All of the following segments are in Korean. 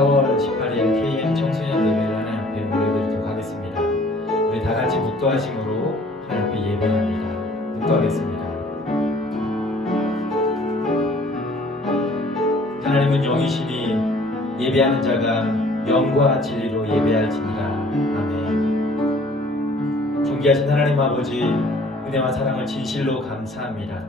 4월 18일 KM 청소년 예배를 하나님 앞에 올려드리도록 하겠습니다. 우리 다 같이 묵도하심으로 하나님 앞에 예배합니다. 묵도하겠습니다. 하나님은 영이시니 예배하는 자가 영과 진리로 예배할지니라. 아멘. 존귀하신 하나님 아버지, 은혜와 사랑을 진실로 감사합니다.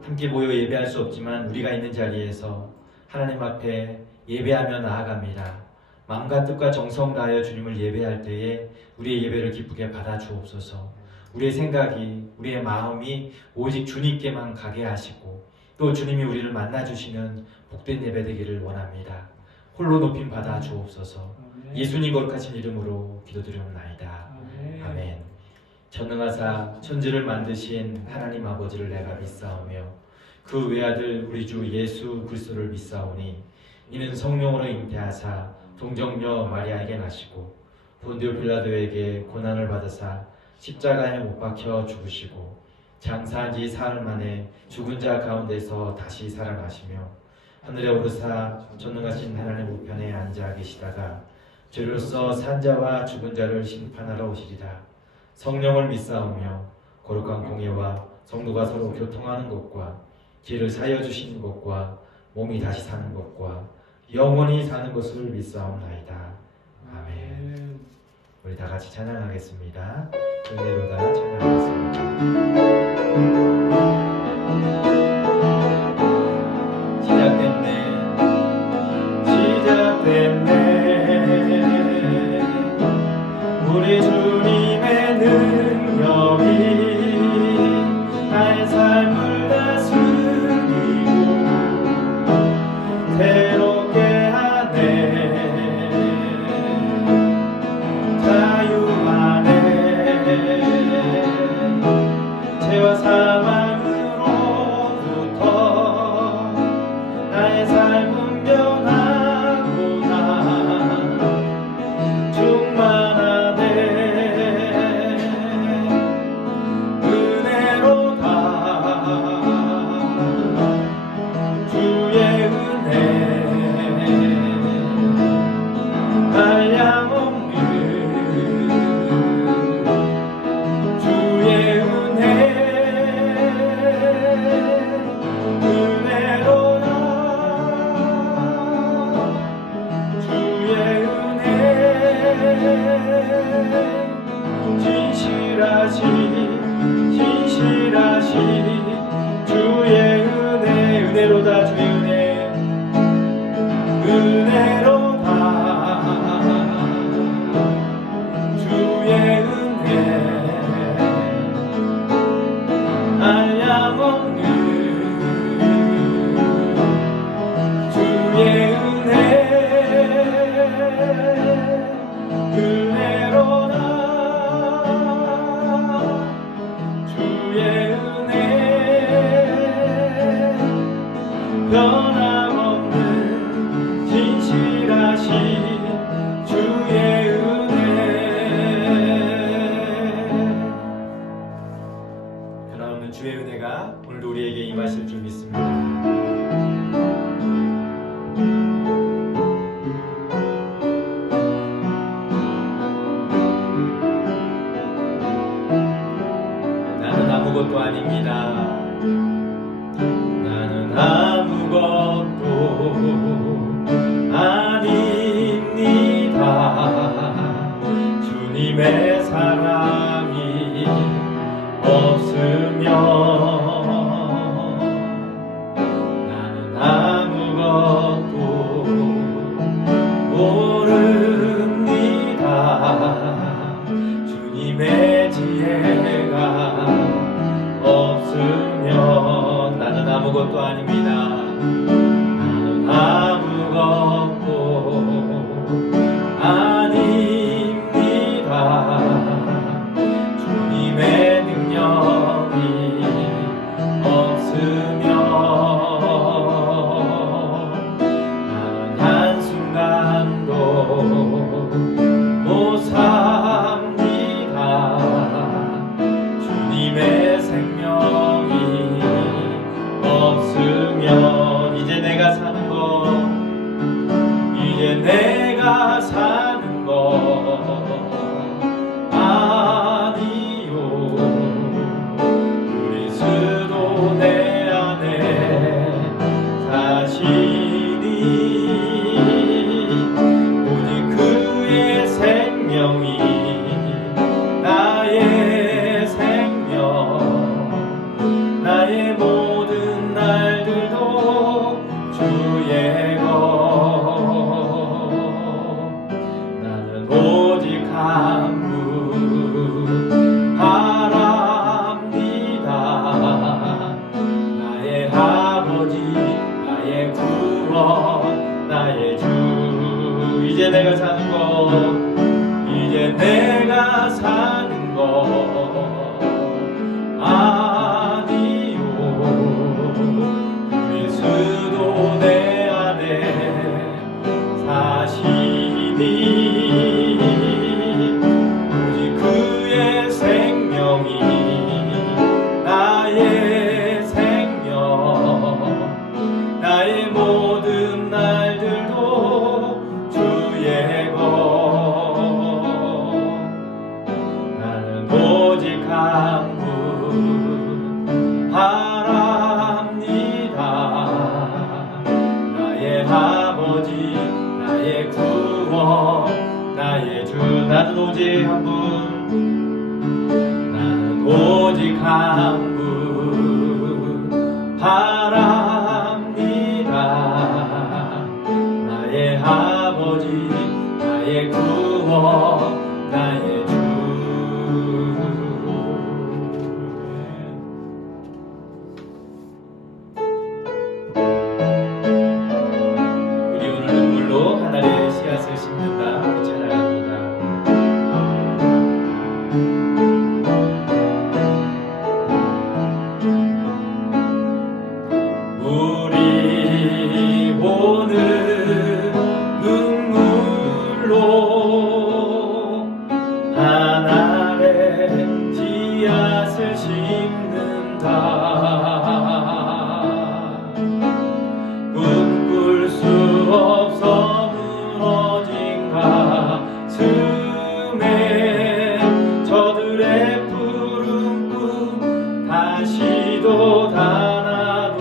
함께 모여 예배할 수 없지만 우리가 있는 자리에서 하나님 앞에 예배하며 나아갑니다. 마음과 뜻과 정성 다하여 주님을 예배할 때에 우리의 예배를 기쁘게 받아 주옵소서. 우리의 생각이, 우리의 마음이 오직 주님께만 가게 하시고 또 주님이 우리를 만나 주시는 복된 예배 되기를 원합니다. 홀로 높임 받아 주옵소서. 예수님 거룩하신 이름으로 기도드리옵나이다. 아멘. 전능하사 천지를 만드신 하나님 아버지를 내가 믿사오며 그 외아들 우리 주 예수 그리스도를 믿사오니 이는 성령으로 잉태하사 동정녀 마리아에게 나시고 본디오 빌라도에게 고난을 받으사 십자가에 못 박혀 죽으시고 장사한 지 사흘 만에 죽은 자 가운데서 다시 살아나시며 하늘에 오르사 전능하신 하나님 우편에 앉아 계시다가 죄로서 산 자와 죽은 자를 심판하러 오시리라. 성령을 믿사오며 거룩한 공예와 성도가 서로 교통하는 것과 죄를 사여 주시는 것과 몸이 다시 사는 것과 영원히 사는 것을 믿사옵나이다. 아멘. 우리 다 같이 찬양하겠습니다. 은혜로다 찬양하겠습니다. 시작됐네 우리 주님의 능력이 나의 삶을 다스리고 새롭게 하네 자유하네 죄와 사망으로부터 나의 삶은 변하구나 충만하네 은혜로다 주의 은혜 한량없는 주의 은혜 은혜로다 주의 은혜 진실하시 주의 은혜 은혜로다 주의 은혜 은혜로다 주의 은혜 한량없는 주의 은혜 은혜로다 주의 은혜 변함없는 진실하신 주의 은혜. 변함없는 주의 은혜가 오늘도 우리에게 임하실 줄 믿습니다. 나는 아무것도 아닙니다. 나는 아무것도 아닙니다. 주님의 사랑이 없으면 나는 아무것도 모릅니다. 주님의 지혜가 없으면 나는 아무것도 아닙니다. 나는 아무것도 아닙니다. 주님의 능력이 없으면 나는 한순간도 못 삽니다. 주님의 생명이 없으면 이제 내가 사는 것 이제 내가 사는 것 아니요. 그리스도 내 안에 사시니 오직 그의 생명이 나의 생명, 나의 모든 날들도 주의 것. 나는 오직 한 분 바랍니다. 나의 아버지, 나의 구원, 나의 주. 이제 내가 사는 것, 이제 내가 사는 것 아니요. 그리스도 내 안에 사시니 오직 그의 생명이 나의 생명, 나의 모든 날들도 주의 것. 나는 오직 한 분 바랍니다. 나의 아버지, 나의 구원, 나의 주. 나는 오직 한 분, 나는 오직 한 분 바랍니다. 나의 아버지, 나의 구원, 나의 주. 우리 오늘 눈물로 하나님의 씨앗을 심는다 찬양합니다. 우리 오늘 눈물로 하나님의 씨앗을 심는다. 꿈꿀 수 없어 무너진 가슴에 저들의 푸른 꿈 다시도 닿아도록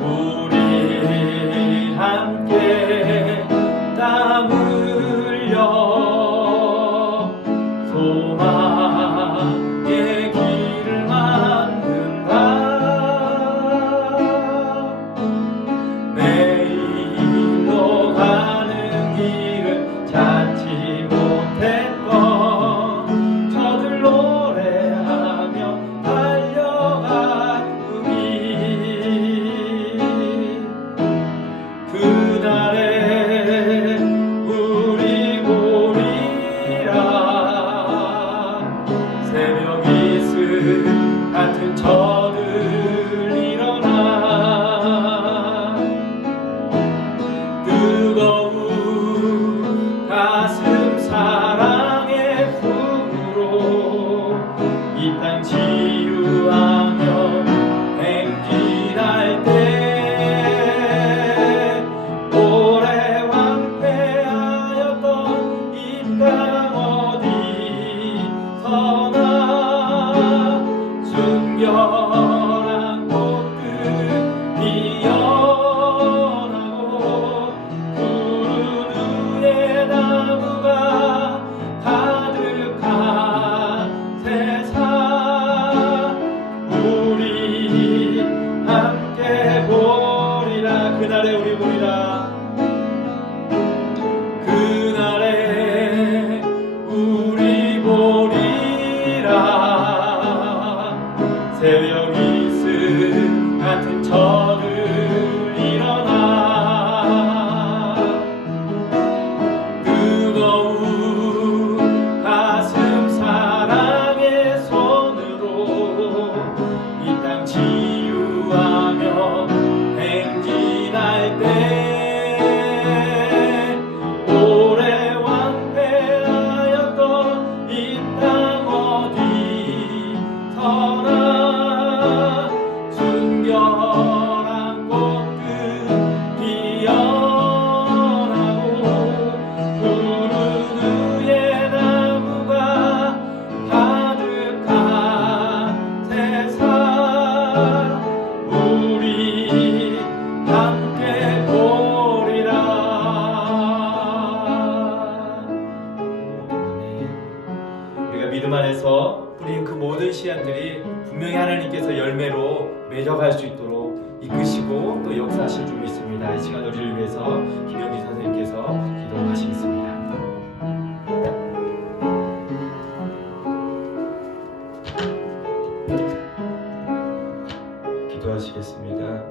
우리 함께 땀 흘려 소망의 길을 만든다. 내일로 가는 길을 찾지 못했던 저들 노래하며 달려간 우리, 그날에 우리 보리라. 새벽 이슬 같은 저들 일어나 뜨거운 가슴 사랑의 품으로 이 땅 치유하며 행진할 때 오래 황폐하였던 이 땅 어디서나 순결한 꽃들 피어나고 푸른 위에 나무가 가득한 세상 우리 함께 보리라. 그날에 우리 보리라. 그날에 우리 보리라. 새벽 이슬 같은 저들 일어나 뜨거운 가슴 사랑의 손으로 이 땅 치유하며 행진할 때 오래 황폐하였던 이 땅 어디서나 순결한 꽃들 맺어갈 수 있도록 이끄시고 또 역사하실 줄 믿습니다. 이 시간 우리를 위해서 김영진 선생님께서 기도하시겠습니다. 기도하시겠습니다.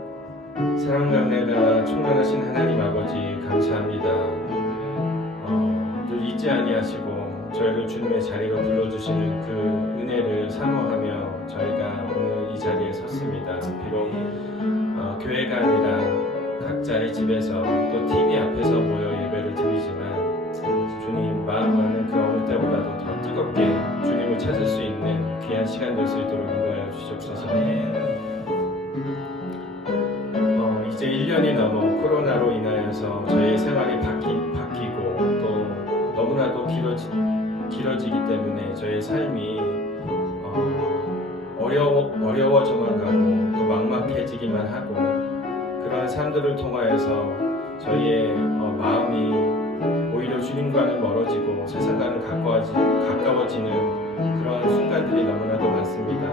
사랑과 은혜가 충만하신 하나님 아버지 감사합니다. 늘 잊지 아니하시고 저희를 주님의 자리로 불러주시는 그 은혜를 사모하며 저희가 오늘 이 자리에 섰습니다. 비록 교회가 아니라 각자의 집에서 또 TV 앞에서 모여 예배를 드리지만 주님 마음만은 그 어느 때보다도 더 뜨겁게 주님을 찾을 수 있는 귀한 시간 될 수 있도록 인도하여 주시옵소서. 이제 1년이 넘어 코로나로 인하여서 저희의 생활이 바뀌고 또 너무나도 길어지기 때문에 저희의 삶이 어려워져만 가고 또 막막해지기만 하고 그런 삶들을 통하여서 저희의 마음이 오히려 주님과는 멀어지고 세상과는 가까워지는 그런 순간들이 너무나도 많습니다.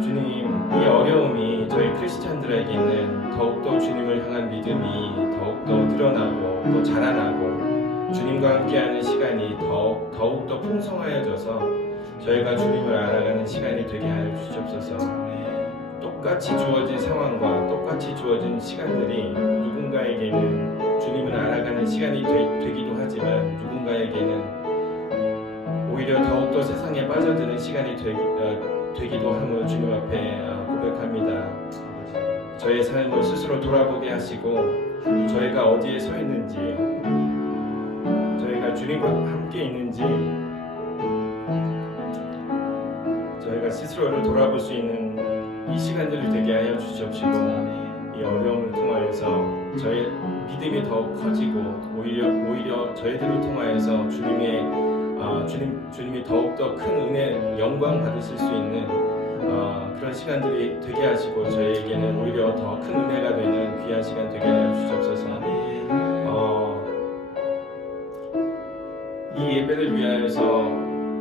주님, 이 어려움이 저희 크리스찬들에게는 더욱더 주님을 향한 믿음이 더욱더 늘어나고 또 자라나고 주님과 함께하는 시간이 더욱더 풍성하여져서 저희가 주님을 알아가는 시간이 되게 하여 주시옵소서. 똑같이 주어진 상황과 똑같이 주어진 시간들이 누군가에게는 주님을 알아가는 시간이 되기도 하지만 누군가에게는 오히려 더욱더 세상에 빠져드는 시간이 되기도 함을 주님 앞에 고백합니다. 저의 삶을 스스로 돌아보게 하시고 저희가 어디에 서 있는지 저희가 주님과 함께 있는지 저희가 스스로를 돌아볼 수 있는 이 시간들이 되게 하여 주시옵시고 이 어려움을 통하여서 저의 믿음이 더욱 커지고 오히려 저희들을 통하여서 주님이 더욱더 큰 은혜, 영광 받으실 수 있는 그런 시간들이 되게 하시고 저희에게는 오히려 더 큰 은혜가 되는 귀한 시간 되게 하여 주시옵소서. 이 예배를 위하여서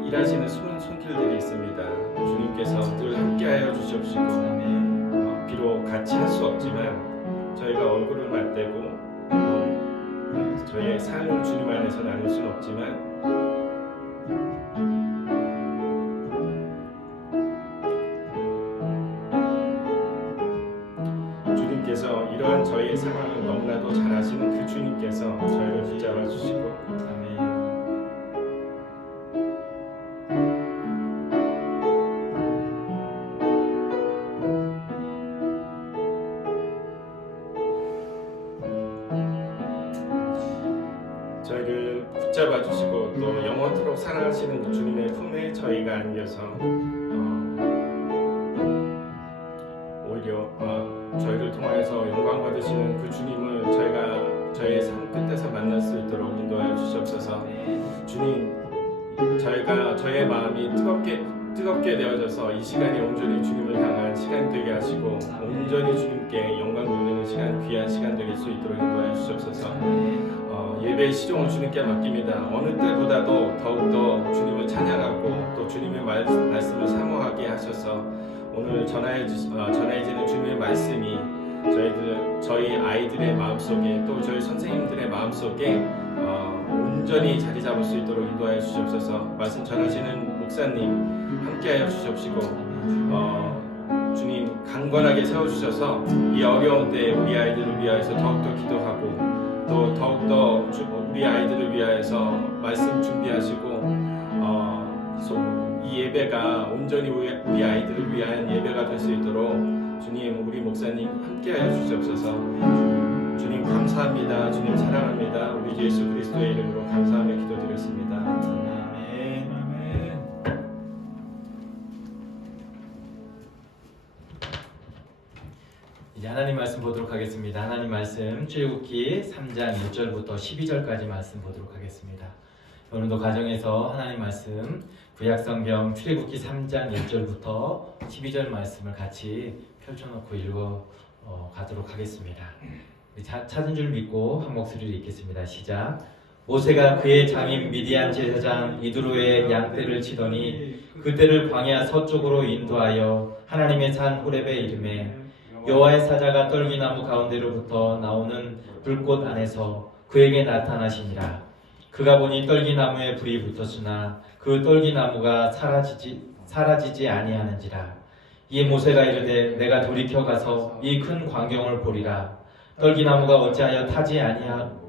일하시는 손길들이 있습니다. 주님께서 늘 함께하여 주시옵시고 비록 같이 할 수 없지만 저희가 얼굴을 맞대고 저희의 삶을 주님 안에서 나눌 수는 없지만 주님께서 이러한 저희의 상황을 너무나도 잘 아시는 그 주님께서 저희를 붙잡아 주시고 저희를 붙잡아 주시고 또 영원토록 사랑하시는 그 주님의 품에 저희가 안겨서 오히려 저희를 통하여서 영광 받으시는 그 주님을 저희가 저희의 삶 끝에서 만날 수 있도록 인도하여 주시옵소서. 주님, 저희의 마음이 뜨겁게 되어져서 이 시간이 온전히 주님을 향한 시간이 되게 하시고 온전히 주님께 영광 돌리는 시간, 귀한 시간 되길 수 있도록 인도하여 주시옵소서. 예배의 시종을 주님께 맡깁니다. 어느 때보다도 더욱더 주님을 찬양하고 또 주님의 말씀을 사모하게 하셔서 오늘 전해지는 주님의 말씀이 저희 아이들의 마음속에 또 저희 선생님들의 마음속에 온전히 자리 잡을 수 있도록 인도하여 주시옵소서. 말씀 전하시는 목사님 함께하여 주시옵시고 주님 강건하게 세워주셔서 이 어려운 때에 우리 아이들을 위하여서 더욱더 기도하고 또 더욱더 우리 아이들을 위하여서 말씀 준비하시고 이 예배가 온전히 우리 아이들을 위한 예배가 될 수 있도록 주님 우리 목사님 함께하여 주시옵소서. 주님 감사합니다. 주님 사랑합니다. 우리 주 예수 그리스도의 이름으로 감사하며 기도드렸습니다. 아멘. 아멘. 이제 하나님 말씀 보도록 하겠습니다. 하나님 말씀 출애굽기 3장 1절부터 12절까지 말씀 보도록 하겠습니다. 오늘도 가정에서 하나님 말씀 구약성경 출애굽기 3장 1절부터 12절 말씀을 같이 펼쳐놓고 읽어 가도록 하겠습니다. 찾은 줄 믿고 한 목소리를 읽겠습니다. 시작. 모세가 그의 장인 미디안 제사장 이드로의 양떼를 치더니 그때를 광야 서쪽으로 인도하여 하나님의 산 호렙에 이르매 여호와의 사자가 떨기나무 가운데로부터 나오는 불꽃 안에서 그에게 나타나시니라. 그가 보니 떨기나무에 불이 붙었으나 그 떨기나무가 사라지지 아니하는지라. 이에 모세가 이르되 내가 돌이켜 가서 이 큰 광경을 보리라. 떨기나무가 어찌하여 타지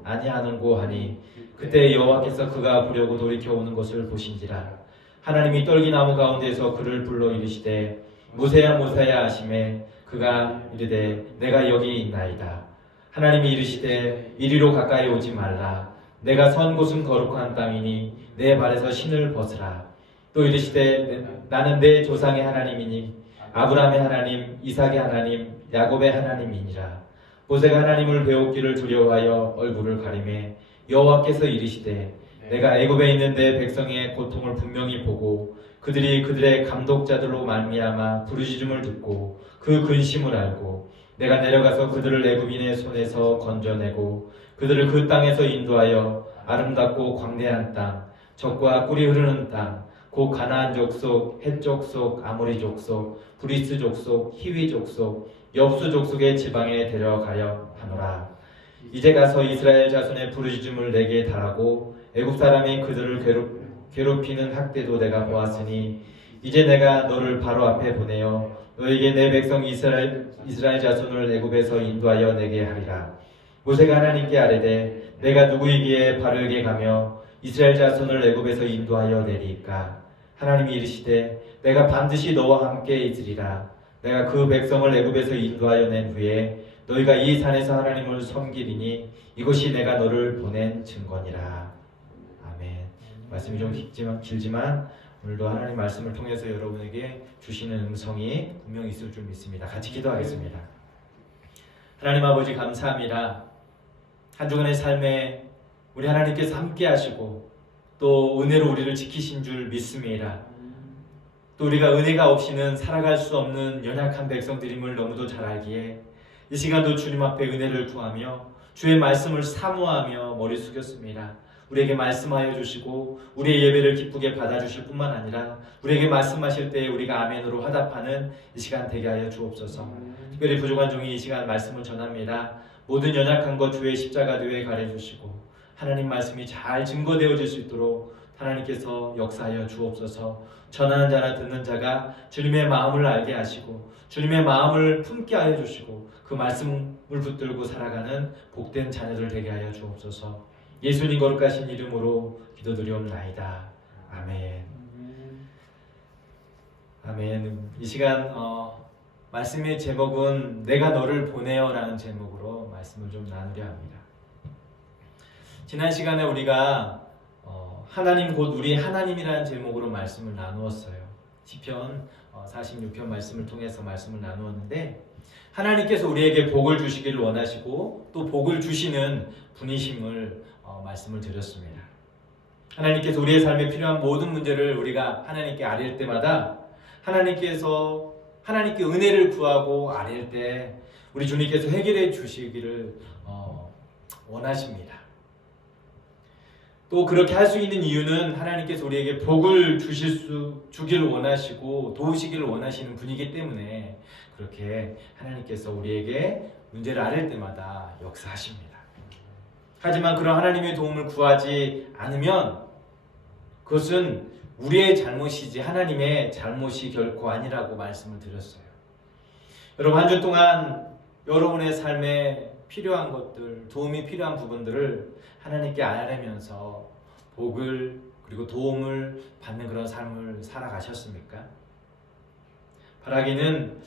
아니하는고 하니 그때 여호와께서 그가 보려고 돌이켜 오는 것을 보신지라. 하나님이 떨기나무 가운데서 그를 불러 이르시되 모세야 모세야 하시매 그가 이르되 내가 여기 있나이다. 하나님이 이르시되 이리로 가까이 오지 말라. 내가 선 곳은 거룩한 땅이니 내 발에서 신을 벗으라. 또 이르시되 나는 내 조상의 하나님이니 아브라함의 하나님, 이삭의 하나님, 야곱의 하나님이니라. 모세가 하나님을 배웠기를 두려워하여 얼굴을 가리매 여호와께서 이르시되 내가 애굽에 있는 내 백성의 고통을 분명히 보고 그들의 감독자들로 말미암아 부르짖음을 듣고 그 근심을 알고 내가 내려가서 그들을 애굽인의 손에서 건져내고 그들을 그 땅에서 인도하여 아름답고 광대한 땅, 젖과 꿀이 흐르는 땅, 곧 가나안 족속, 헷 족속, 아모리 족속, 브리스 족속, 히위 족속, 엽수 족속의 지방에 데려가려 하노라. 이제 가서 이스라엘 자손의 부르짖음을 내게 달하고 애굽 사람이 그들을 괴롭히는 학대도 내가 보았으니 이제 내가 너를 바로 앞에 보내어 너에게 내 백성 이스라엘 자손을 애굽에서 인도하여 내게 하리라. 모세가 하나님께 아뢰되 내가 누구이기에 바르게 가며 이스라엘 자손을 애굽에서 인도하여 내리까? 하나님이 이르시되 내가 반드시 너와 함께 있으리라. 내가 그 백성을 애굽에서 인도하여 낸 후에 너희가 이 산에서 하나님을 섬기리니 이것이 내가 너를 보낸 증거니라. 아멘. 말씀이 좀 길지만 오늘도 하나님 말씀을 통해서 여러분에게 주시는 음성이 분명히 있을 줄 믿습니다. 같이 기도하겠습니다. 하나님 아버지 감사합니다. 한 주간의 삶에 우리 하나님께서 함께 하시고 또 은혜로 우리를 지키신 줄 믿습니다. 또 우리가 은혜가 없이는 살아갈 수 없는 연약한 백성들임을 너무도 잘 알기에 이 시간도 주님 앞에 은혜를 구하며 주의 말씀을 사모하며 머리 숙였습니다. 우리에게 말씀하여 주시고 우리의 예배를 기쁘게 받아주실 뿐만 아니라 우리에게 말씀하실 때 우리가 아멘으로 화답하는 이 시간 되게 하여 주옵소서. 특별히 부족한 종이 이 시간 말씀을 전합니다. 모든 연약한 것 주의 십자가 뒤에 가려주시고 하나님 말씀이 잘 증거되어질 수 있도록 하나님께서 역사하여 주옵소서. 전하는 자나 듣는 자가 주님의 마음을 알게 하시고 주님의 마음을 품게 하여 주시고 그 말씀을 붙들고 살아가는 복된 자녀들 되게 하여 주옵소서. 예수님 거룩하신 이름으로 기도드리옵나이다. 아멘. 아멘. 이 시간 말씀의 제목은 내가 너를 보내어라는 제목으로 말씀을 좀 나누려 합니다. 지난 시간에 우리가 하나님 곧 우리 하나님이라는 제목으로 말씀을 나누었어요. 시편 46편 말씀을 통해서 말씀을 나누었는데 하나님께서 우리에게 복을 주시기를 원하시고 또 복을 주시는 분이심을 말씀을 드렸습니다. 하나님께서 우리의 삶에 필요한 모든 문제를 우리가 하나님께 아뢰일 때마다 하나님께 은혜를 구하고 아뢰일 때 우리 주님께서 해결해 주시기를 원하십니다. 또 그렇게 할 수 있는 이유는 하나님께서 우리에게 복을 주기를 원하시고 도우시기를 원하시는 분이기 때문에 그렇게 하나님께서 우리에게 문제를 아뢰일 때마다 역사하십니다. 하지만 그런 하나님의 도움을 구하지 않으면 그것은 우리의 잘못이지 하나님의 잘못이 결코 아니라고 말씀을 드렸어요. 여러분 한 주 동안 여러분의 삶에 필요한 것들, 도움이 필요한 부분들을 하나님께 아뢰면서 복을 그리고 도움을 받는 그런 삶을 살아가셨습니까? 바라기는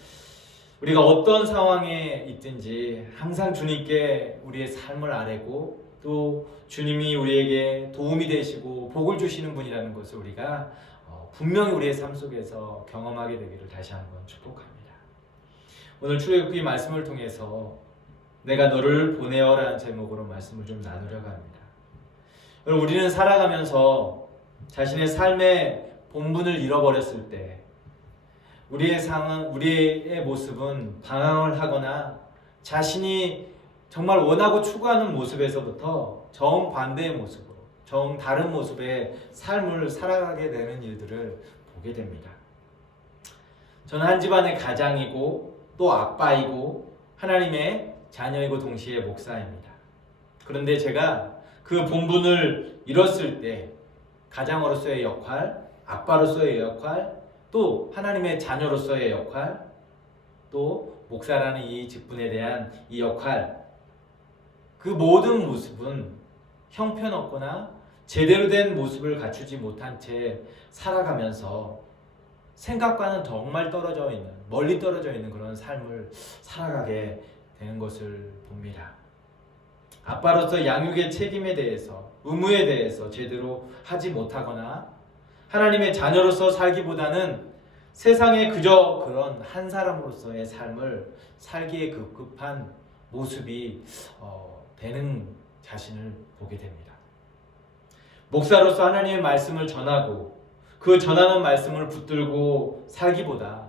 우리가 어떤 상황에 있든지 항상 주님께 우리의 삶을 아뢰고 또 주님이 우리에게 도움이 되시고 복을 주시는 분이라는 것을 우리가 분명히 우리의 삶 속에서 경험하게 되기를 다시 한번 축복합니다. 오늘 출애굽기 말씀을 통해서 내가 너를 보내어라는 제목으로 말씀을 좀 나누려고 합니다. 여러분 우리는 살아가면서 자신의 삶의 본분을 잃어버렸을 때 우리의 모습은 방황을 하거나 자신이 정말 원하고 추구하는 모습에서부터 정반대의 모습으로 다른 모습의 삶을 살아가게 되는 일들을 보게 됩니다. 저는 한 집안의 가장이고 또 아빠이고 하나님의 자녀이고 동시에 목사입니다. 그런데 제가 그 본분을 잃었을 때 가장으로서의 역할, 아빠로서의 역할, 또 하나님의 자녀로서의 역할, 또 목사라는 이 직분에 대한 이 역할, 그 모든 모습은 형편없거나 제대로 된 모습을 갖추지 못한 채 살아가면서 생각과는 정말 떨어져 있는, 멀리 떨어져 있는 그런 삶을 살아가게 되는 것을 봅니다. 아빠로서 양육의 책임에 대해서, 의무에 대해서 제대로 하지 못하거나 하나님의 자녀로서 살기보다는 세상에 그저 그런 한 사람으로서의 삶을 살기에 급급한 모습이 되는 자신을 보게 됩니다. 목사로서 하나님의 말씀을 전하고 그 전하는 말씀을 붙들고 살기보다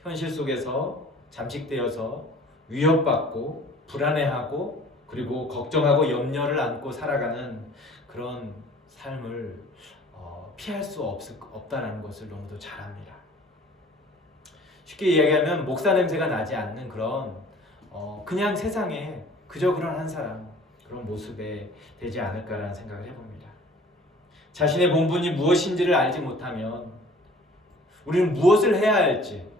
현실 속에서 잠식되어서 위협받고 불안해하고 그리고 걱정하고 염려를 안고 살아가는 그런 삶을 피할 수 없다라는 것을 너무도 잘 압니다. 쉽게 이야기하면 목사 냄새가 나지 않는 그런 그냥 세상에 그저 그런 한 사람, 그런 모습에 되지 않을까라는 생각을 해봅니다. 자신의 본분이 무엇인지를 알지 못하면 우리는 무엇을 해야 할지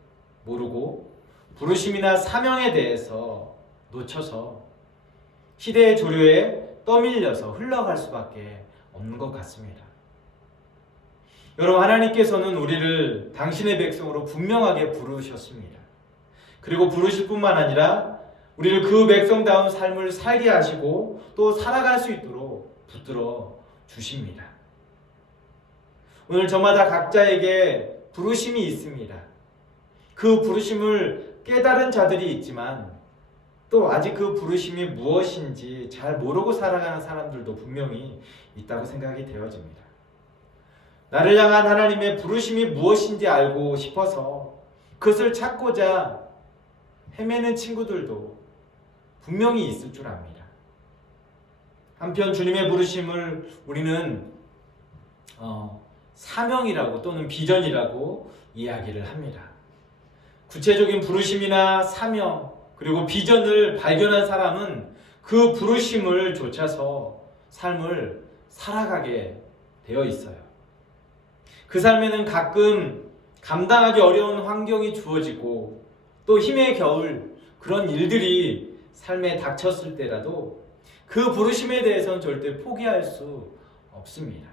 모르고 부르심이나 사명에 대해서 놓쳐서 시대의 조류에 떠밀려서 흘러갈 수밖에 없는 것 같습니다. 여러분, 하나님께서는 우리를 당신의 백성으로 분명하게 부르셨습니다. 그리고 부르실 뿐만 아니라 우리를 그 백성다운 삶을 살게 하시고 또 살아갈 수 있도록 붙들어 주십니다. 오늘 저마다 각자에게 부르심이 있습니다. 그 부르심을 깨달은 자들이 있지만 또 아직 그 부르심이 무엇인지 잘 모르고 살아가는 사람들도 분명히 있다고 생각이 되어집니다. 나를 향한 하나님의 부르심이 무엇인지 알고 싶어서 그것을 찾고자 헤매는 친구들도 분명히 있을 줄 압니다. 한편 주님의 부르심을 우리는 사명이라고 또는 비전이라고 이야기를 합니다. 구체적인 부르심이나 사명 그리고 비전을 발견한 사람은 그 부르심을 좇아서 삶을 살아가게 되어 있어요. 그 삶에는 가끔 감당하기 어려운 환경이 주어지고 또 힘에 겨울 그런 일들이 삶에 닥쳤을 때라도 그 부르심에 대해서는 절대 포기할 수 없습니다.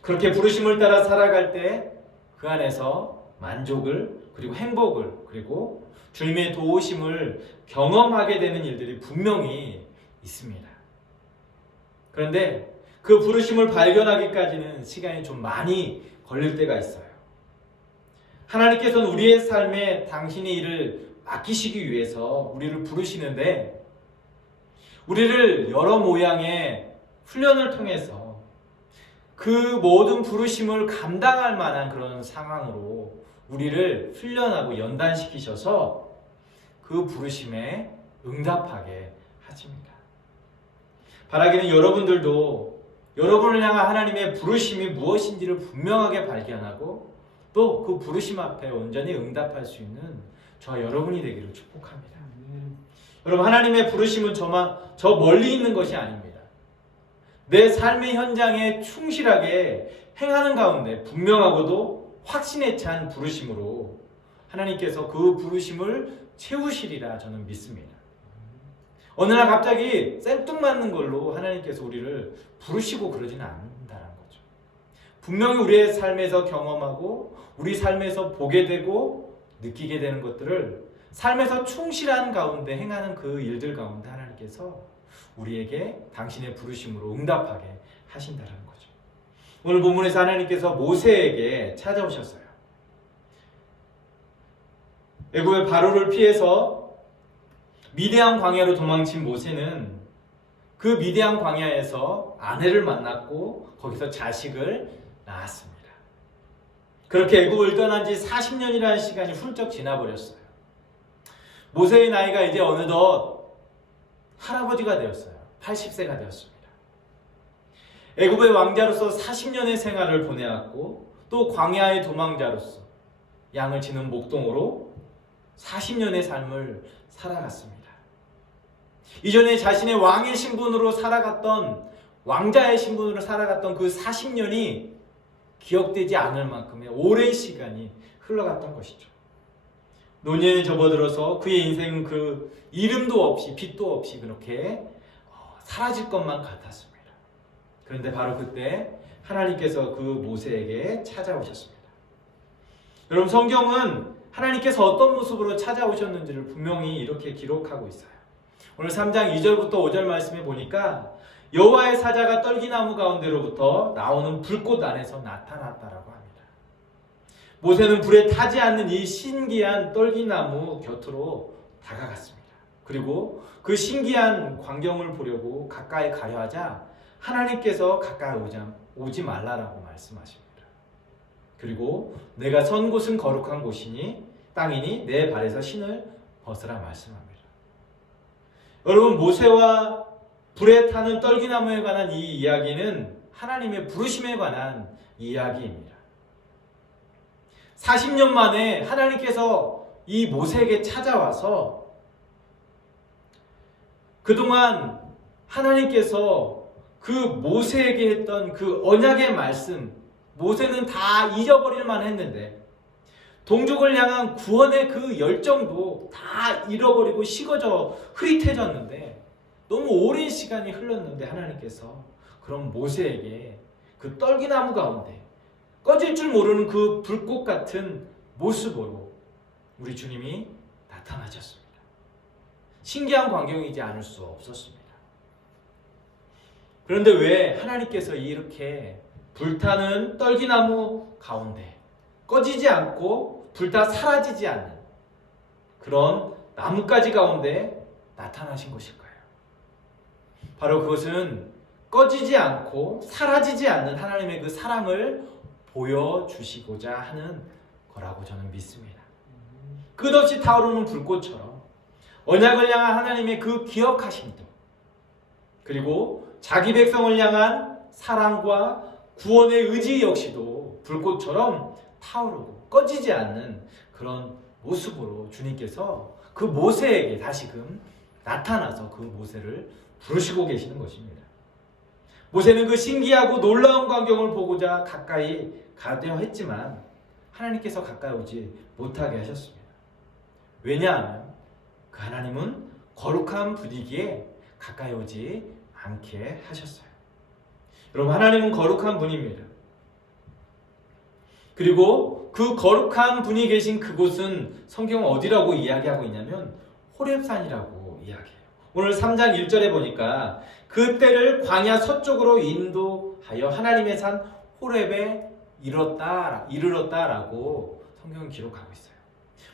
그렇게 부르심을 따라 살아갈 때 그 안에서 만족을 그리고 행복을 그리고 주님의 도우심을 경험하게 되는 일들이 분명히 있습니다. 그런데 그 부르심을 발견하기까지는 시간이 좀 많이 걸릴 때가 있어요. 하나님께서는 우리의 삶에 당신의 일을 맡기시기 위해서 우리를 부르시는데 우리를 여러 모양의 훈련을 통해서 그 모든 부르심을 감당할 만한 그런 상황으로 우리를 훈련하고 연단시키셔서 그 부르심에 응답하게 하십니다. 바라기는 여러분들도 여러분을 향한 하나님의 부르심이 무엇인지를 분명하게 발견하고 또 그 부르심 앞에 온전히 응답할 수 있는 저와 여러분이 되기를 축복합니다. 여러분, 하나님의 부르심은 저 멀리 있는 것이 아닙니다. 내 삶의 현장에 충실하게 행하는 가운데 분명하고도 확신에 찬 부르심으로 하나님께서 그 부르심을 채우시리라 저는 믿습니다. 어느 날 갑자기 생뚱맞는 걸로 하나님께서 우리를 부르시고 그러지는 않는다는 거죠. 분명히 우리의 삶에서 경험하고 우리 삶에서 보게 되고 느끼게 되는 것들을 삶에서 충실한 가운데 행하는 그 일들 가운데 하나님께서 우리에게 당신의 부르심으로 응답하게 하신다는 거죠. 오늘 본문에서 하나님께서 모세에게 찾아오셨어요. 애굽의 바로를 피해서 미디안 광야로 도망친 모세는 그 미디안 광야에서 아내를 만났고 거기서 자식을 낳았습니다. 그렇게 애굽을 떠난 지 40년이라는 시간이 훌쩍 지나버렸어요. 모세의 나이가 이제 어느덧 할아버지가 되었어요. 80세가 되었습니다. 애굽의 왕자로서 40년의 생활을 보내왔고 또 광야의 도망자로서 양을 치는 목동으로 40년의 삶을 살아갔습니다. 이전에 자신의 왕의 신분으로 살아갔던, 왕자의 신분으로 살아갔던 그 40년이 기억되지 않을 만큼의 오랜 시간이 흘러갔던 것이죠. 노년에 접어들어서 그의 인생은 그 이름도 없이 빛도 없이 그렇게 사라질 것만 같았습니다. 그런데 바로 그때 하나님께서 그 모세에게 찾아오셨습니다. 여러분, 성경은 하나님께서 어떤 모습으로 찾아오셨는지를 분명히 이렇게 기록하고 있어요. 오늘 3장 2절부터 5절 말씀에 보니까 여호와의 사자가 떨기나무 가운데로부터 나오는 불꽃 안에서 나타났다라고 합니다. 모세는 불에 타지 않는 이 신기한 떨기나무 곁으로 다가갔습니다. 그리고 그 신기한 광경을 보려고 가까이 가려 하자 하나님께서 가까이 오지 말라라고 말씀하십니다. 그리고 내가 선 곳은 거룩한 곳이니 땅이니 내 발에서 신을 벗으라 말씀합니다. 여러분, 모세와 불에 타는 떨기나무에 관한 이 이야기는 하나님의 부르심에 관한 이야기입니다. 40년 만에 하나님께서 이 모세에게 찾아와서 그동안 하나님께서 그 모세에게 했던 그 언약의 말씀, 모세는 다 잊어버릴 만했는데 동족을 향한 구원의 그 열정도 다 잃어버리고 식어져 흐릿해졌는데 너무 오랜 시간이 흘렀는데 하나님께서 그럼 모세에게 그 떨기나무 가운데 꺼질 줄 모르는 그 불꽃 같은 모습으로 우리 주님이 나타나셨습니다. 신기한 광경이지 않을 수 없었습니다. 그런데 왜 하나님께서 이렇게 불타는 떨기나무 가운데 꺼지지 않고 불타 사라지지 않는 그런 나뭇가지 가운데 나타나신 것일까요? 바로 그것은 꺼지지 않고 사라지지 않는 하나님의 그 사랑을 보여주시고자 하는 거라고 저는 믿습니다. 끝없이 타오르는 불꽃처럼 언약을 향한 하나님의 그 기억하심도, 그리고 자기 백성을 향한 사랑과 구원의 의지 역시도 불꽃처럼 타오르고 꺼지지 않는 그런 모습으로 주님께서 그 모세에게 다시금 나타나서 그 모세를 부르시고 계시는 것입니다. 모세는 그 신기하고 놀라운 광경을 보고자 가까이 가려 했지만 하나님께서 가까이 오지 못하게 하셨습니다. 왜냐하면 그 하나님은 거룩한 분이기에 가까이 오지 않게 하셨어요. 여러분, 하나님은 거룩한 분입니다. 그리고 그 거룩한 분이 계신 그곳은 성경은 어디라고 이야기하고 있냐면 호렙산이라고 이야기해요. 오늘 3장 1절에 보니까 그때를 광야 서쪽으로 인도하여 하나님의 산 호렙에 이르렀다라고 성경은 기록하고 있어요.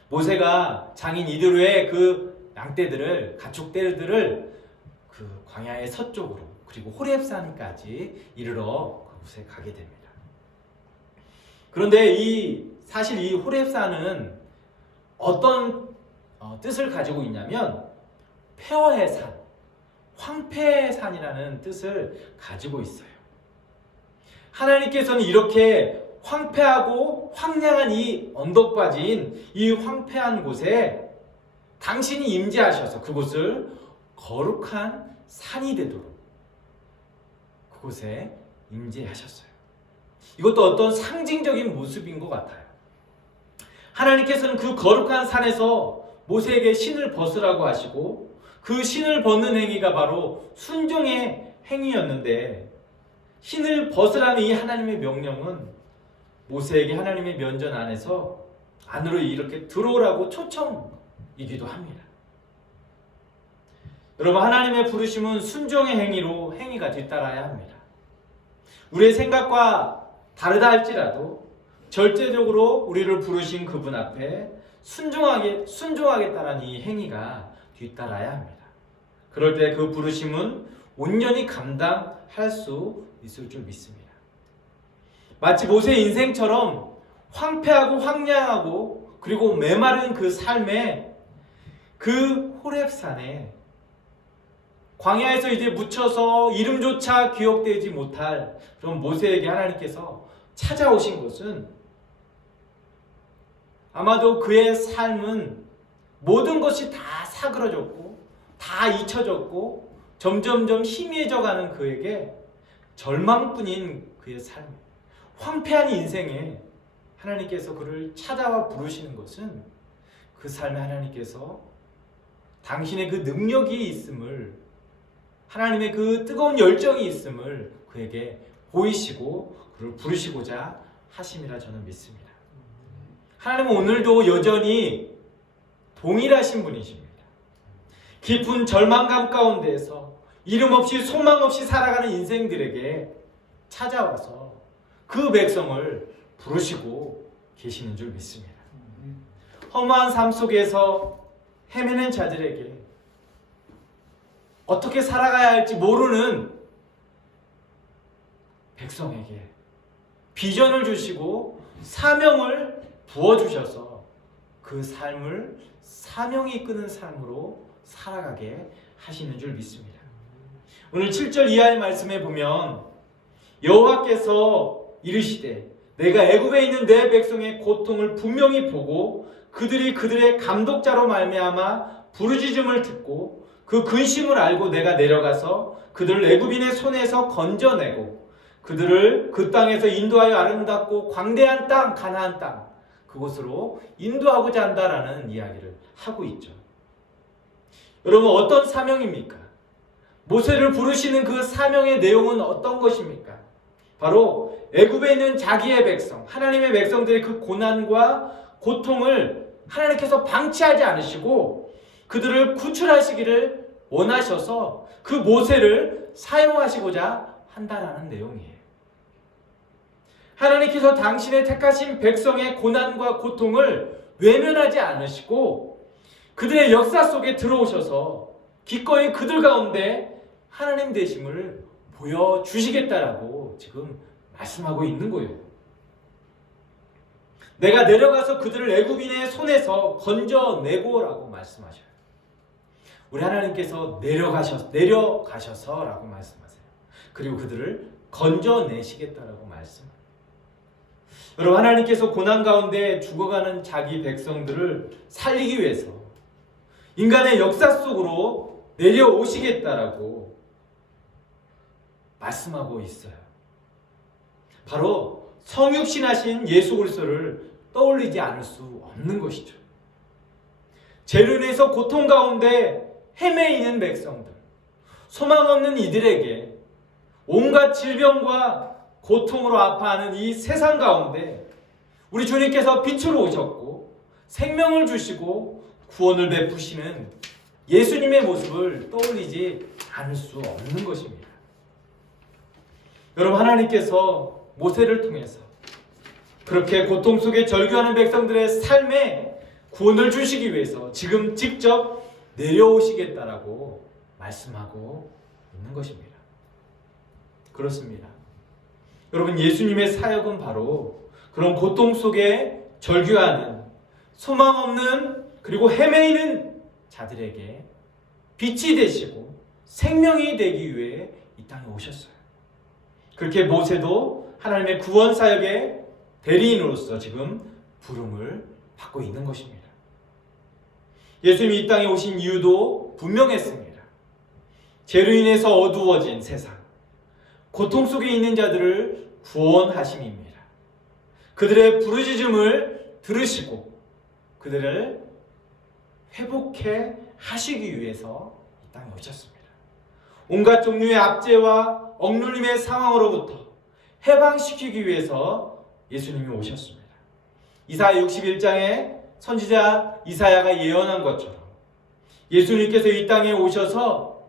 모세가 장인 이드로의 그 양떼들을, 가축떼들을 그 광야의 서쪽으로 그리고 호렙산까지 이르러 그곳에 가게 됩니다. 그런데 사실 이 호렙산은 어떤 뜻을 가지고 있냐면 폐허의 산, 황폐의 산이라는 뜻을 가지고 있어요. 하나님께서는 이렇게 황폐하고 황량한 이 언덕바지인 이 황폐한 곳에 당신이 임재하셔서 그곳을 거룩한 산이 되도록 그곳에 임재하셨어요. 이것도 어떤 상징적인 모습인 것 같아요. 하나님께서는 그 거룩한 산에서 모세에게 신을 벗으라고 하시고 그 신을 벗는 행위가 바로 순종의 행위였는데 신을 벗으라는 이 하나님의 명령은 모세에게 하나님의 면전 안으로 이렇게 들어오라고 초청이기도 합니다. 여러분, 하나님의 부르심은 순종의 행위가 뒤따라야 합니다. 우리의 생각과 다르다 할지라도 절대적으로 우리를 부르신 그분 앞에 순종하겠다는 이 행위가 뒤따라야 합니다. 그럴 때 그 부르심은 온전히 감당할 수 있을 줄 믿습니다. 마치 모세의 인생처럼 황폐하고 황량하고 그리고 메마른 그 삶에 그 호렙산에 광야에서 이제 묻혀서 이름조차 기억되지 못할 그런 모세에게 하나님께서 찾아오신 것은 아마도 그의 삶은 모든 것이 다 사그러졌고 다 잊혀졌고 점점점 희미해져가는 그에게 절망뿐인 그의 삶, 황폐한 인생에 하나님께서 그를 찾아와 부르시는 것은 그 삶에 하나님께서 당신의 그 능력이 있음을, 하나님의 그 뜨거운 열정이 있음을 그에게 보이시고 그를 부르시고자 하심이라 저는 믿습니다. 하나님은 오늘도 여전히 동일하신 분이십니다. 깊은 절망감 가운데에서 이름 없이 소망 없이 살아가는 인생들에게 찾아와서 그 백성을 부르시고 계시는 줄 믿습니다. 험한 삶 속에서 헤매는 자들에게 어떻게 살아가야 할지 모르는 백성에게 비전을 주시고 사명을 부어주셔서 그 삶을 사명이 이끄는 삶으로 살아가게 하시는 줄 믿습니다. 오늘 7절 이하의 말씀에 보면 여호와께서 이르시되 내가 애굽에 있는 내 백성의 고통을 분명히 보고 그들이 그들의 감독자로 말미암아 부르짖음을 듣고 그 근심을 알고 내가 내려가서 그들을 애굽인의 손에서 건져내고 그들을 그 땅에서 인도하여 아름답고 광대한 땅 가나안 땅 그곳으로 인도하고자 한다라는 이야기를 하고 있죠. 여러분 어떤 사명입니까? 모세를 부르시는 그 사명의 내용은 어떤 것입니까? 바로 애굽에 있는 자기의 백성, 하나님의 백성들의 그 고난과 고통을 하나님께서 방치하지 않으시고 그들을 구출하시기를 원하셔서 그 모세를 사용하시고자 한다라는 내용이에요. 하나님께서 당신의 택하신 백성의 고난과 고통을 외면하지 않으시고 그들의 역사 속에 들어오셔서 기꺼이 그들 가운데 하나님 되심을 보여주시겠다라고 지금 말씀하고 있는 거예요. 내가 내려가서 그들을 애굽인의 손에서 건져내고라고 말씀하셔요. 우리 하나님께서 내려가셔서라고 말씀하세요. 그리고 그들을 건져내시겠다라고 말씀하세요. 여러분 하나님께서 고난 가운데 죽어가는 자기 백성들을 살리기 위해서 인간의 역사 속으로 내려오시겠다라고 말씀하고 있어요. 바로 성육신하신 예수 그리스도를 떠올리지 않을 수 없는 것이죠. 죄로 인해서 고통 가운데 헤매이는 백성들, 소망 없는 이들에게 온갖 질병과 고통으로 아파하는 이 세상 가운데 우리 주님께서 빛으로 오셨고 생명을 주시고 구원을 베푸시는 예수님의 모습을 떠올리지 않을 수 없는 것입니다. 여러분 하나님께서 모세를 통해서 그렇게 고통 속에 절규하는 백성들의 삶에 구원을 주시기 위해서 지금 직접 내려오시겠다라고 말씀하고 있는 것입니다. 그렇습니다. 여러분 예수님의 사역은 바로 그런 고통 속에 절규하는 소망 없는 그리고 헤매이는 자들에게 빛이 되시고 생명이 되기 위해 이 땅에 오셨어요. 그렇게 모세도 하나님의 구원 사역의 대리인으로서 지금 부름을 받고 있는 것입니다. 예수님이 이 땅에 오신 이유도 분명했습니다. 죄로 인해서 어두워진 세상, 고통 속에 있는 자들을 구원하심입니다. 그들의 부르짖음을 들으시고 그들을 회복해 하시기 위해서 이 땅에 오셨습니다. 온갖 종류의 압제와 억눌림의 상황으로부터 해방시키기 위해서 예수님이 오셨습니다. 이사야 61장에 선지자 이사야가 예언한 것처럼 예수님께서 이 땅에 오셔서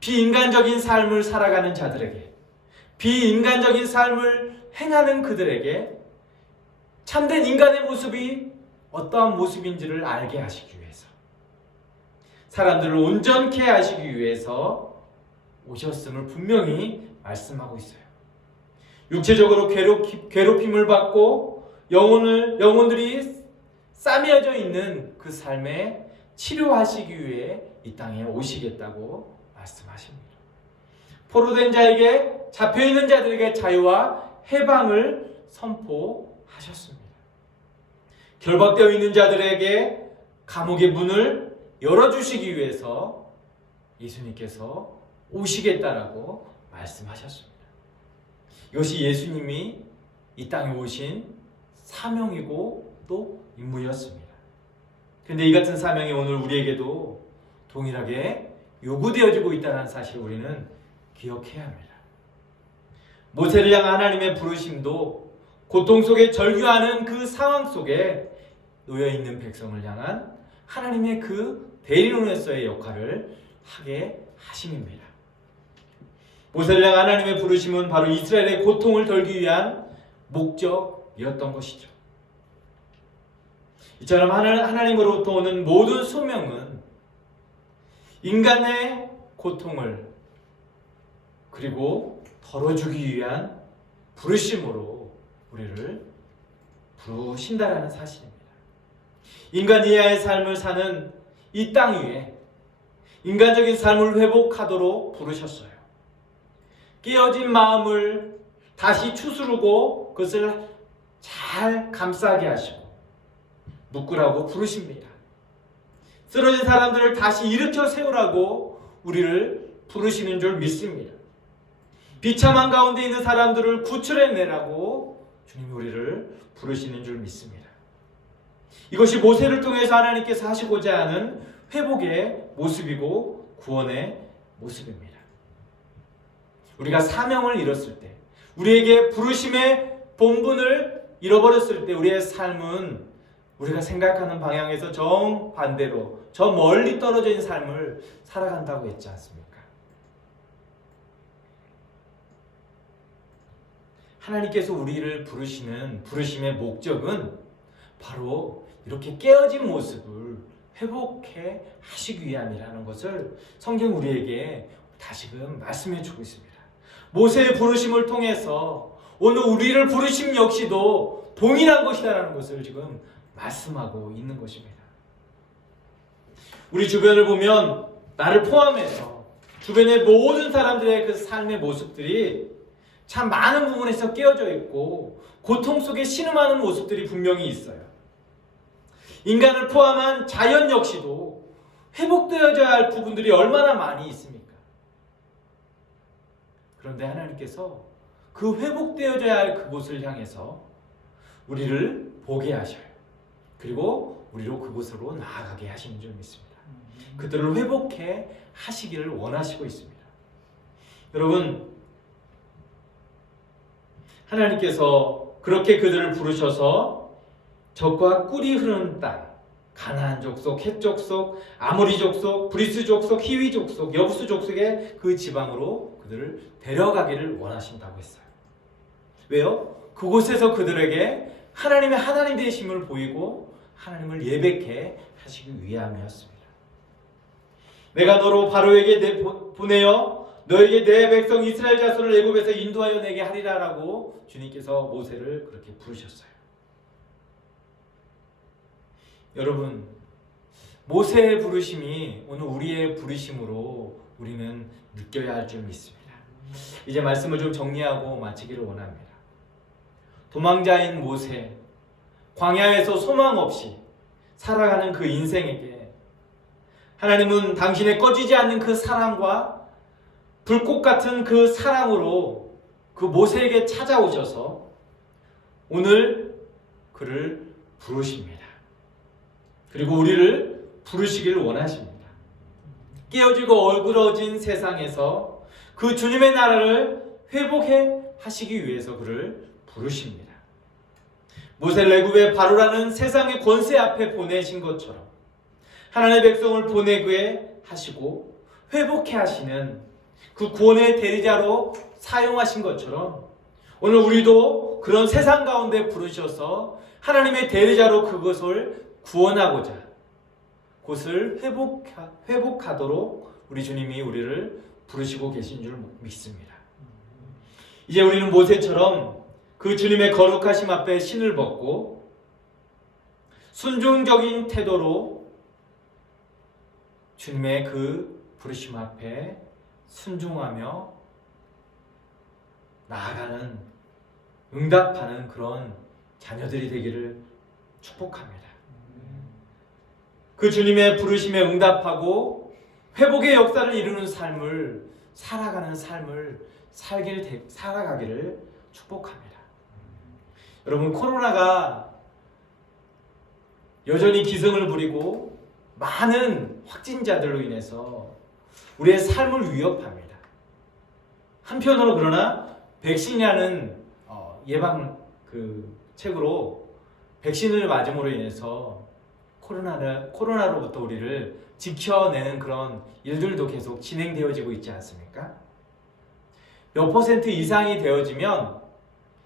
비인간적인 삶을 살아가는 자들에게, 비인간적인 삶을 행하는 그들에게 참된 인간의 모습이 어떠한 모습인지를 알게 하시기 위해서, 사람들을 온전케 하시기 위해서 오셨음을 분명히 말씀하고 있어요. 육체적으로 괴롭힘을 받고 영혼들이 싸매어져 있는 그 삶에 치료하시기 위해 이 땅에 오시겠다고 말씀하십니다. 포로된 자에게, 잡혀있는 자들에게 자유와 해방을 선포하시기 하셨습니다. 결박되어 있는 자들에게 감옥의 문을 열어주시기 위해서 예수님께서 오시겠다라고 말씀하셨습니다. 이것이 예수님이 이 땅에 오신 사명이고 또 임무였습니다. 그런데 이 같은 사명이 오늘 우리에게도 동일하게 요구되어지고 있다는 사실을 우리는 기억해야 합니다. 모세를 향한 하나님의 부르심도 고통 속에 절규하는 그 상황 속에 놓여있는 백성을 향한 하나님의 그 대리론에서의 역할을 하게 하심입니다. 모세를 향한 하나님의 부르심은 바로 이스라엘의 고통을 덜기 위한 목적이었던 것이죠. 이처럼 하나님으로부터 오는 모든 소명은 인간의 고통을 그리고 덜어주기 위한 부르심으로 우리를 부르신다라는 사실입니다. 인간 이하의 삶을 사는 이 땅 위에 인간적인 삶을 회복하도록 부르셨어요. 깨어진 마음을 다시 추스르고 그것을 잘 감싸게 하시고 묶으라고 부르십니다. 쓰러진 사람들을 다시 일으켜 세우라고 우리를 부르시는 줄 믿습니다. 비참한 가운데 있는 사람들을 구출해내라고 주님이 우리를 부르시는 줄 믿습니다. 이것이 모세를 통해서 하나님께서 하시고자 하는 회복의 모습이고 구원의 모습입니다. 우리가 사명을 잃었을 때, 우리에게 부르심의 본분을 잃어버렸을 때 우리의 삶은 우리가 생각하는 방향에서 정반대로 저 멀리 떨어져 있는 삶을 살아간다고 했지 않습니까? 하나님께서 우리를 부르시는 부르심의 목적은 바로 이렇게 깨어진 모습을 회복해 하시기 위함이라는 것을 성경 우리에게 다시금 말씀해 주고 있습니다. 모세의 부르심을 통해서 오늘 우리를 부르심 역시도 동일한 것이다라는 것을 지금 말씀하고 있는 것입니다. 우리 주변을 보면 나를 포함해서 주변의 모든 사람들의 그 삶의 모습들이 참 많은 부분에서 깨어져 있고 고통 속에 신음하는 모습들이 분명히 있어요. 인간을 포함한 자연 역시도 회복되어져야 할 부분들이 얼마나 많이 있습니까? 그런데 하나님께서 그 회복되어져야 할 그곳을 향해서 우리를 보게 하셔요. 그리고 우리로 그곳으로 나아가게 하시는 줄 믿습니다. 그들을 회복해 하시기를 원하시고 있습니다. 여러분, 하나님께서 그렇게 그들을 부르셔서 적과 꿀이 흐르는 땅, 가나안 족속, 헷 족속, 아모리 족속, 브리스 족속, 히위 족속, 여부스 족속의 그 지방으로 그들을 데려가기를 원하신다고 했어요. 왜요? 그곳에서 그들에게 하나님의 하나님 되심을 보이고 하나님을 예배케 하시기 위함이었습니다. 내가 너로 바로에게 보내어 너에게 내 백성 이스라엘 자손을 애굽에서 인도하여 내게 하리라라고 주님께서 모세를 그렇게 부르셨어요. 여러분, 모세의 부르심이 오늘 우리의 부르심으로 우리는 느껴야 할 줄 믿습니다. 이제 말씀을 좀 정리하고 마치기를 원합니다. 도망자인 모세, 광야에서 소망 없이 살아가는 그 인생에게 하나님은 당신의 꺼지지 않는 그 사랑과 불꽃 같은 그 사랑으로 그 모세에게 찾아오셔서 오늘 그를 부르십니다. 그리고 우리를 부르시기를 원하십니다. 깨어지고 얼그러진 세상에서 그 주님의 나라를 회복해 하시기 위해서 그를 부르십니다. 모세를 애굽의 바로라는 세상의 권세 앞에 보내신 것처럼 하나님의 백성을 보내게 하시고 회복해 하시는 그 구원의 대리자로 사용하신 것처럼 오늘 우리도 그런 세상 가운데 부르셔서 하나님의 대리자로 그것을 구원하고자 그것을 회복하도록 우리 주님이 우리를 부르시고 계신 줄 믿습니다. 이제 우리는 모세처럼 그 주님의 거룩하심 앞에 신을 벗고 순종적인 태도로 주님의 그 부르심 앞에 순종하며 나아가는 응답하는 그런 자녀들이 되기를 축복합니다. 그 주님의 부르심에 응답하고 회복의 역사를 이루는 삶을 살아가는 삶을 살아가기를 축복합니다. 여러분, 코로나가 여전히 기승을 부리고 많은 확진자들로 인해서 우리의 삶을 위협합니다. 한편으로 그러나 백신이라는 예방 책으로 백신을 맞음으로 인해서 코로나로부터 우리를 지켜내는 그런 일들도 계속 진행되어지고 있지 않습니까? 몇 퍼센트 이상이 되어지면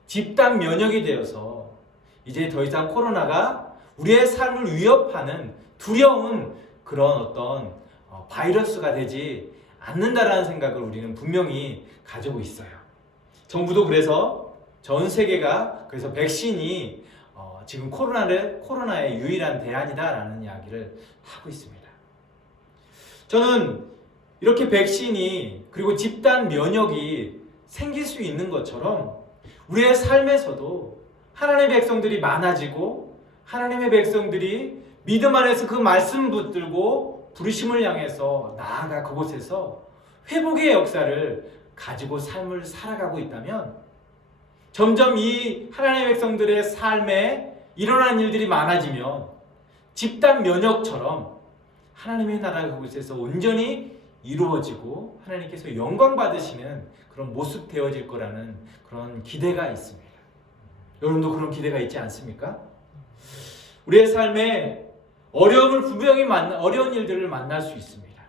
집단 면역이 되어서 이제 더 이상 코로나가 우리의 삶을 위협하는 두려운 그런 어떤 바이러스가 되지 않는다라는 생각을 우리는 분명히 가지고 있어요. 정부도 그래서 전 세계가 그래서 백신이 지금 코로나의 유일한 대안이다라는 이야기를 하고 있습니다. 저는 이렇게 백신이 그리고 집단 면역이 생길 수 있는 것처럼 우리의 삶에서도 하나님의 백성들이 많아지고 하나님의 백성들이 믿음 안에서 그 말씀 붙들고 부르심을 향해서 나아가 그곳에서 회복의 역사를 가지고 삶을 살아가고 있다면 점점 이 하나님의 백성들의 삶에 일어나는 일들이 많아지면 집단 면역처럼 하나님의 나라가 그곳에서 온전히 이루어지고 하나님께서 영광 받으시는 그런 모습 되어질 거라는 그런 기대가 있습니다. 여러분도 그런 기대가 있지 않습니까? 우리의 삶에 어려운 일들을 만날 수 있습니다.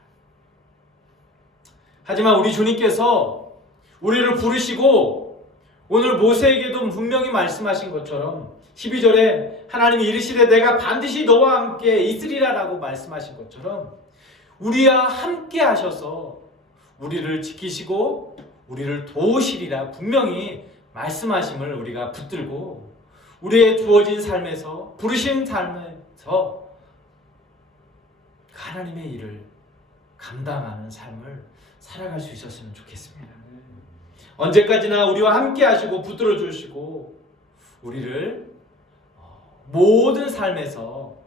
하지만 우리 주님께서 우리를 부르시고 오늘 모세에게도 분명히 말씀하신 것처럼 12절에 하나님이 이르시되 내가 반드시 너와 함께 있으리라 라고 말씀하신 것처럼 우리와 함께 하셔서 우리를 지키시고 우리를 도우시리라 분명히 말씀하심을 우리가 붙들고 우리의 주어진 삶에서 부르신 삶에서 하나님의 일을 감당하는 삶을 살아갈 수 있었으면 좋겠습니다. 언제까지나 우리와 함께 하시고 붙들어 주시고 우리를 모든 삶에서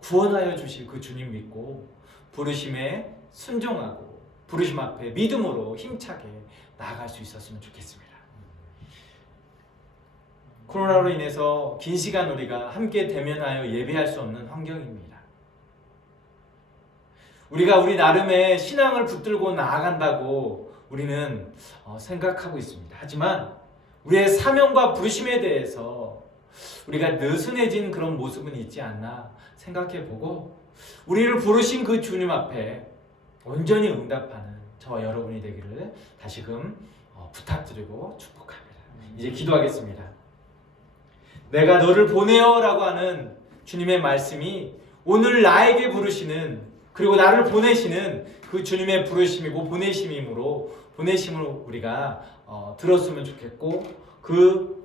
구원하여 주실 그 주님 믿고 부르심에 순종하고 부르심 앞에 믿음으로 힘차게 나아갈 수 있었으면 좋겠습니다. 코로나로 인해서 긴 시간 우리가 함께 대면하여 예배할 수 없는 환경입니다. 우리가 우리 나름의 신앙을 붙들고 나아간다고 우리는 생각하고 있습니다. 하지만 우리의 사명과 부르심에 대해서 우리가 느슨해진 그런 모습은 있지 않나 생각해보고 우리를 부르신 그 주님 앞에 온전히 응답하는 저와 여러분이 되기를 다시금 부탁드리고 축복합니다. 이제 기도하겠습니다. 내가 너를 보내어 라고 하는 주님의 말씀이 오늘 나에게 부르시는 그리고 나를 보내시는 그 주님의 부르심이고 보내심을 우리가 들었으면 좋겠고 그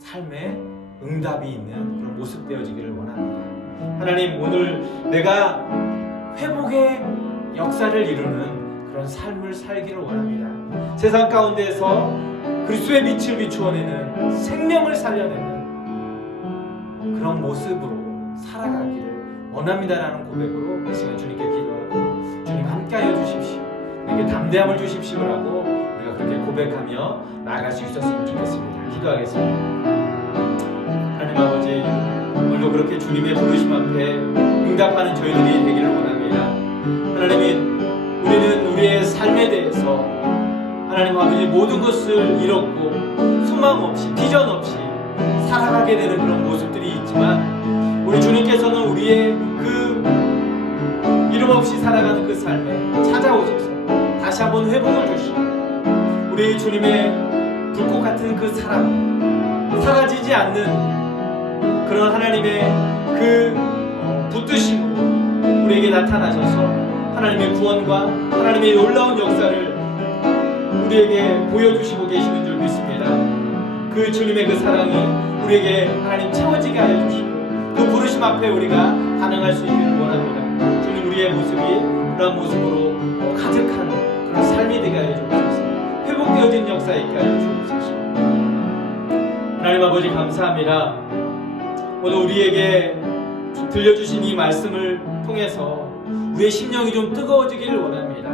삶에 응답이 있는 그런 모습 되어지기를 원합니다. 하나님, 오늘 내가 회복의 역사를 이루는 그런 삶을 살기를 원합니다. 세상 가운데서 그리스도의 빛을 비추어내는 생명을 살려내는 그런 모습으로 살아가기를 원합니다라는 고백으로 이 시간 주님께 기도하고 주님 함께하여 주십시오. 우리에게 담대함을 주십시오라고 우리가 그렇게 고백하며 나아갈 수 있었으면 좋겠습니다. 기도하겠습니다. 하나님 아버지, 오늘도 그렇게 주님의 부르심 앞에 응답하는 저희들이 되기를 원합니다. 하나님, 우리는 우리의 삶에 대해서 하나님 아버지 모든 것을 잃었고 소망 없이 비전 없이 살아가게 되는 그런 모습들이 있지만 우리 주님께서는 우리의 그 이름 없이 살아가는 그 삶에 찾아오셔서 다시 한번 회복을 주시고 우리 주님의 불꽃 같은 그 사랑, 사라지지 않는 그런 하나님의 그 붙드심으로 우리에게 나타나셔서 하나님의 구원과 하나님의 놀라운 역사를 우리에게 보여주시고 계시는 줄 믿습니다. 그 주님의 그 사랑이 우리에게 하나님 채워지게 하여 주시고 그 부르심 앞에 우리가 반응할 수 있기를 원합니다. 주님, 우리의 모습이 그런 모습으로 가득한 그런 삶이 되게 하여 주옵소서. 회복되어진 역사 있게 하여 주옵소서. 하나님 아버지 감사합니다. 오늘 우리에게 들려주신 이 말씀을 통해서 우리의 심령이 좀 뜨거워지기를 원합니다.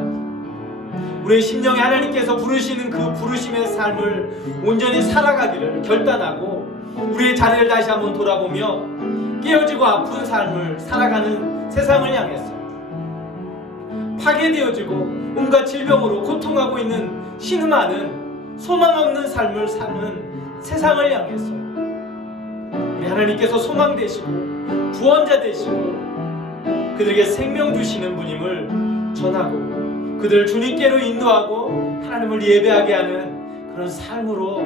우리의 심령에 하나님께서 부르시는 그 부르심의 삶을 온전히 살아가기를 결단하고 우리의 자리를 다시 한번 돌아보며 깨어지고 아픈 삶을 살아가는 세상을 향해서 파괴되어지고 온갖 질병으로 고통하고 있는 신음하는 소망 없는 삶을 사는 세상을 향해서 우리 하나님께서 소망 되시고 구원자 되시고 그들에게 생명 주시는 분임을 전하고 그들을 주님께로 인도하고 하나님을 예배하게 하는 그런 삶으로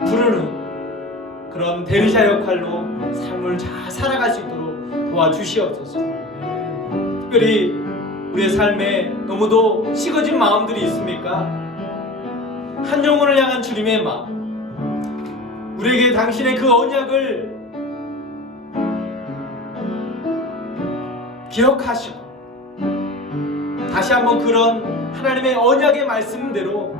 부르는 그런 대리자 역할로 삶을 잘 살아갈 수 있도록 도와주시옵소서. 특별히 우리의 삶에 너무도 식어진 마음들이 있습니까? 한 영혼을 향한 주님의 마음, 우리에게 당신의 그 언약을 기억하시고 다시 한번 그런 하나님의 언약의 말씀대로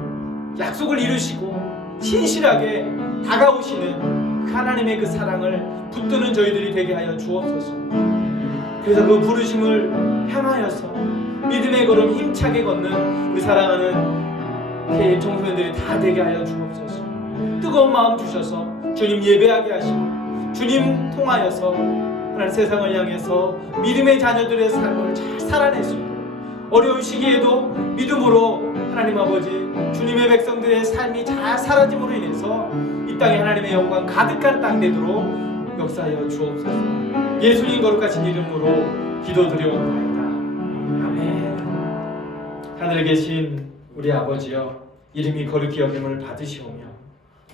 약속을 이루시고 신실하게 다가오시는 그 하나님의 그 사랑을 붙드는 저희들이 되게 하여 주옵소서. 그래서 그 부르심을 향하여서 믿음의 걸음 힘차게 걷는 우리 사랑하는 개입 청소년들이 다 되게 하여 주옵소서. 뜨거운 마음 주셔서 주님 예배하게 하시고 주님 통하여서 하나님 세상을 향해서 믿음의 자녀들의 삶을 잘 살아낼 수 있도록 어려운 시기에도 믿음으로 하나님 아버지 주님의 백성들의 삶이 잘 사라짐으로 인해서 이 땅에 하나님의 영광 가득한 땅 되도록 역사하여 주옵소서. 예수님 거룩하신 이름으로 기도드려옵나이다. 아멘. 하늘에 계신 우리 아버지여, 이름이 거룩히 여김을 받으시오며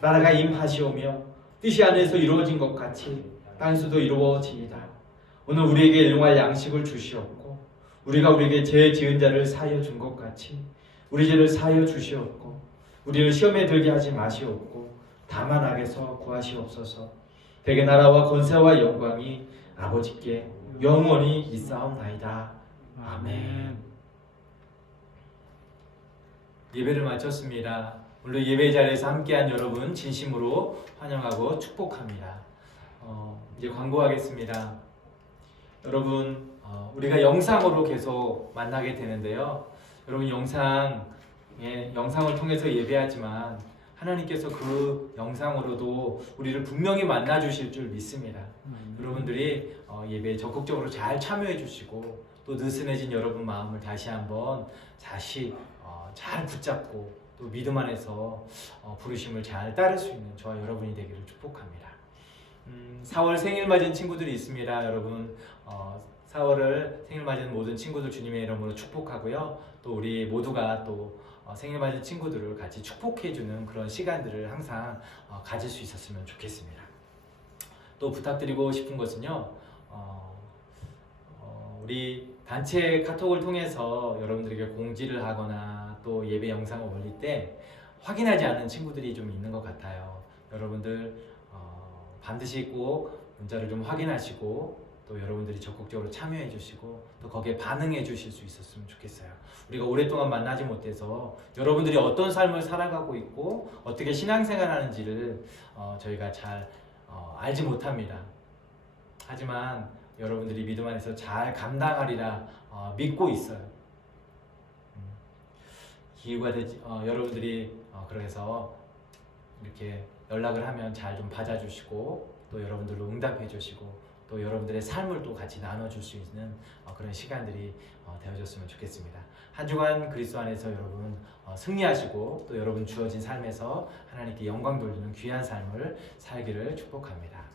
나라가 임하시오며 뜻이 하늘에서 이루어진 것 같이 땅에서도 이루어지이다. 오늘 우리에게 일용할 양식을 주시옵고 우리가 우리에게 죄 지은 자를 사하여 준 것 같이 우리 죄를 사하여 주시옵고 우리를 시험에 들게 하지 마시옵고 다만 악에서 구하시옵소서. 대개 나라와 권세와 영광이 아버지께 영원히 있사옵나이다. 아멘. 예배를 마쳤습니다. 오늘 예배 자리에서 함께한 여러분 진심으로 환영하고 축복합니다. 이제 광고하겠습니다. 여러분 우리가 영상으로 계속 만나게 되는데요. 여러분 영상을 통해서 예배하지만 하나님께서 그 영상으로도 우리를 분명히 만나 주실 줄 믿습니다. 여러분들이 예배에 적극적으로 잘 참여해 주시고 또 느슨해진 여러분 마음을 다시 한번 잘 붙잡고 또 믿음 안에서 부르심을 잘 따를 수 있는 저와 여러분이 되기를 축복합니다. 4월 생일 맞은 친구들이 있습니다. 여러분 4월을 생일 맞은 모든 친구들 주님의 이름으로 축복하고요. 또 우리 모두가 또 생일 맞은 친구들을 같이 축복해주는 그런 시간들을 항상 가질 수 있었으면 좋겠습니다. 또 부탁드리고 싶은 것은요. 우리 단체 카톡을 통해서 여러분들에게 공지를 하거나 또 예배 영상을 올릴 때 확인하지 않는 친구들이 좀 있는 것 같아요. 여러분들 반드시 꼭 문자를 좀 확인하시고 또 여러분들이 적극적으로 참여해 주시고 또 거기에 반응해 주실 수 있었으면 좋겠어요. 우리가 오랫동안 만나지 못해서 여러분들이 어떤 삶을 살아가고 있고 어떻게 신앙생활 하는지를 저희가 잘 알지 못합니다. 하지만 여러분들이 믿음 안에서 잘 감당하리라 믿고 있어요. 기회가 되지 여러분들이 그래서 이렇게 연락을 하면 잘 좀 받아주시고 또 여러분들로 응답해 주시고 또 여러분들의 삶을 또 같이 나눠줄 수 있는 그런 시간들이 되어졌으면 좋겠습니다. 한 주간 그리스도 안에서 여러분 승리하시고 또 여러분 주어진 삶에서 하나님께 영광 돌리는 귀한 삶을 살기를 축복합니다.